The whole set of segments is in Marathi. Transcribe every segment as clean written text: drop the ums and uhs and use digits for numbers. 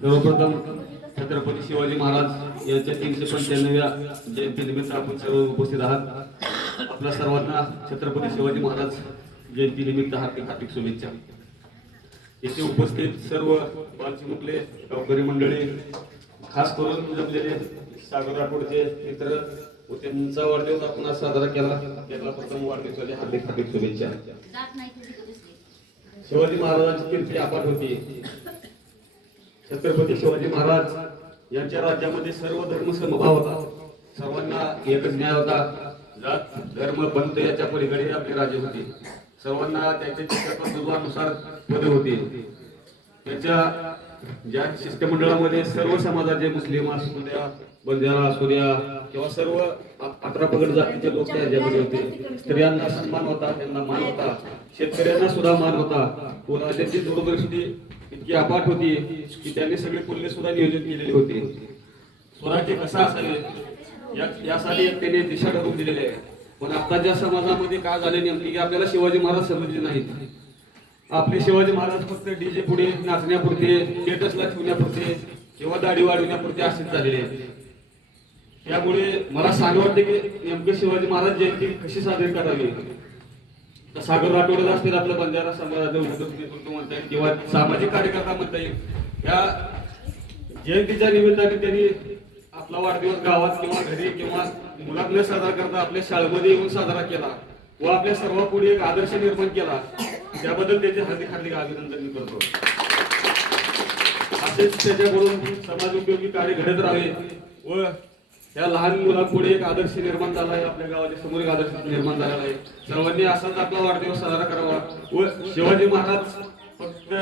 सर्वप्रथम छत्रपती शिवाजी महाराज यांच्या 395व्या जयंतीनिमित्त आपण सर्व उपस्थित आहात. आपल्या सर्वांना छत्रपती शिवाजी महाराज जयंतीनिमित्त हार्दिक हार्दिक शुभेच्छा. येथे उपस्थित सर्व बालचिमुकले गावकरी मंडळी, खास करून जमलेले सागर राठोडचे मित्र व त्यांचा वाढदिवस आपण आज साजरा केला. त्याला प्रथम वाढदिवसाचे हार्दिक हार्दिक शुभेच्छा. शिवाजी महाराजांची कीर्ती अफाट होती. छत्रपती शिवाजी महाराज यांच्या राज्यामध्ये सर्व धर्म समभाव होता. सर्वांना एकच न्याय होता. जात धर्म पंथ याच्या पलीकडे आपले राज्य होते. सर्वांना त्यांच्या तत्वानुसार पदे होती. त्याच्या ज्या शिष्टमंडळामध्ये सर्व समाजाचे मुस्लिम असू द्या, बंजारा असू द्या किंवा सर्व 18 पगड जातीचे लोक त्याच्यामध्ये होते. स्त्रियांना सन्मान होता, त्यांना मान होता. शेतकऱ्यांना सुद्धा मान होता. त्यांची दूरदृष्टी इतकी अफाट होती की त्यांनी सगळे पुल्ले सुद्धा नियोजन केलेले होते. स्वराज्य कसं असावे यासाठी त्यांनी दिशा ठरवून दिलेली आहे. पण आताच्या समाजामध्ये काय झाले नेमके की आपल्याला शिवाजी महाराज समजले नाहीत. आपले शिवाजी महाराज फक्त डीजे पुढे नाचण्यापुरते, स्टेटसला ठेवण्यापुरते किंवा दाढी वाढवण्यापुरते असेच झालेले आहेत. त्यामुळे मला सांग वाटते की नेमकं शिवाजी महाराज जयंती कशी साजरी करावी. सागर राठोड असतील, आपल्या बंजारा समाजाचं नेतृत्व म्हणता येईल किंवा सामाजिक कार्यकर्ता म्हणता येईल. या जयंतीच्या निमित्ताने त्यांनी आपला वाढदिवस गावात किंवा घरी किंवा मुलांना साजरा करता आपल्या शाळेमध्ये येऊन साजरा केला व आपल्या सर्व पुढे एक आदर्श निर्माण केला. त्याबद्दल त्याचे हार्दिक हार्दिक अभिनंदन मी करतो. असेच त्याच्याकडून समाज उपयोगी कार्य घडत राहावे व या लहान मुलांपुढे एक आदर्श निर्माण झाला आहे. आपल्या गावाच्या समोर एक आदर्श निर्माण झालेला आहे. सर्वांनी असाच आपला वाढदिवस साजरा करावा व शिवाजी महाराज फक्त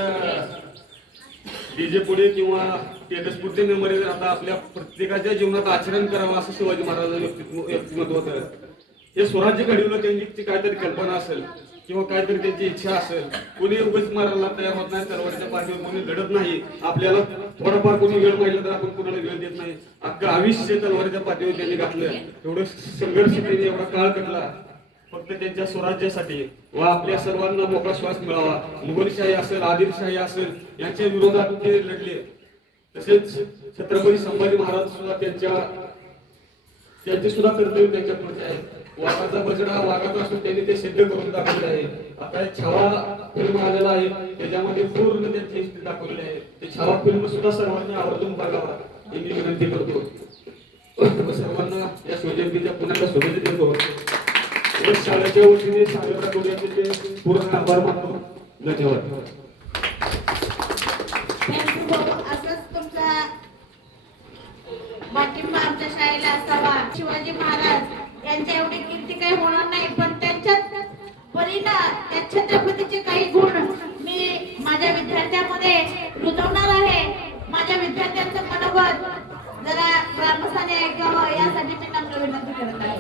डीजे पुढे किंवा स्टेटस पुढे मेमरी आता आपल्या प्रत्येकाच्या जीवनात आचरण करावं असं शिवाजी महाराजांचं व्यक्तिमत्व होतं. हे स्वराज्य घडवलं त्यांची काहीतरी कल्पना असेल किंवा काहीतरी त्यांची इच्छा असेल. कोणी उगाच मारायला तयार होत नाही. तलवारीच्या पाठीवर कोणी लढत नाही. आपल्याला थोडाफार कोणी वेळ मागितला तर आपण कोणाला वेळ देत नाही. अख्खं आयुष्य तलवारीच्या पाठीवर त्यांनी घातलं. एवढं संघर्ष त्यांनी एवढा काळ कटला फक्त त्यांच्या स्वराज्यासाठी व आपल्या सर्वांना मोकळा श्वास मिळावा. मुघलशाही असेल, आदिलशाही असेल यांच्या विरोधात ते लढले. तसेच छत्रपती संभाजी महाराज सुद्धा त्यांचे सुद्धा कर्तव्य त्यांच्या पुढे आहे. वाघाचा बछडा वाघाचा असतो त्यांनी ते सिद्ध करून दाखवले आहे. आता छावा फिल्म आलेला आहे त्याच्यामध्ये पूर्ण त्यांची हिस्ट्री दाखवलेली आहे. ते छावा फिल्म सुद्धा सर्वांनी आवर्जून बघावा ही मी विनंती करतो. सर्वांना या शिवजयंतीच्या पुन्हा शुभेच्छा देतो. शाळेच्या वतीने साजरा करूया पूर्ण आभार मानतो. धन्यवाद. असंच तुमचा पाठिंबा आमच्या शाळेला असावा. शिवाजी महाराज यांच्या एवढी कीर्ती काही होणार नाही पण त्यांच्यात परिणाम त्या छत्रपतीचे काही गुण मी माझ्या विद्यार्थ्यांमध्ये रुजवणार आहे. माझ्या विद्यार्थ्यांचं मनोबल जरा ग्रामस्थांनी ऐकावं यासाठी मी नम्र विनंती करत आहे.